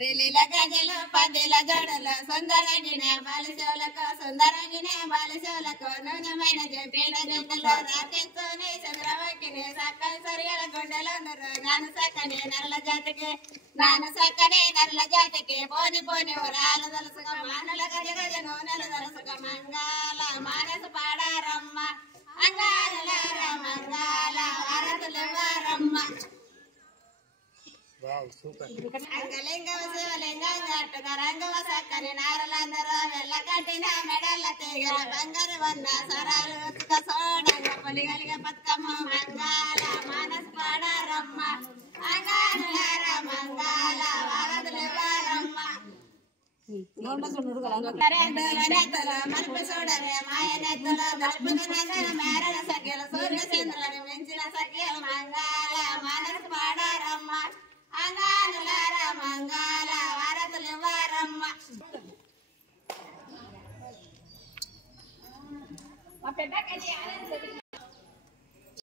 రిలీల గజలు పదిల జడలు సుందరంగినే బాలశోలకు నూనెమైన చెప్పిన జంటలో రాకెత్తోని చంద్రవక్కిని సక్కని సరియల గుండెలో నాను సక్కని నరల జాతికి పోని పోని రాలు దలుసుగా మానల గజ గజ నూనెలు దలుసుగా మంగాల మానసు పాడారమ్మ అంగాల మంగాల వారతులు వారమ్మ అంగలింగవ శివలింగం కట్టుగా రంగవ సక్కని నారలందరూ వెళ్ళ కట్టిన మెడల తీగల బంగారు వన్న సరాలు సోడంగ పొలిగలిగ బతుకమ్మ మంగాల మానసు పాడారమ్మ అంగాల మంగాల వారతులు వారమ్మ మలుపు చూడరే మాయనెత్తులు మలుపుకున్న మేరల సఖ్యలు సూర్యచంద్రులని మించిన సఖ్యలు మంగాల మానసు పాడారమ్మ అంగానులార మంగాల వారతులు వారమ్మ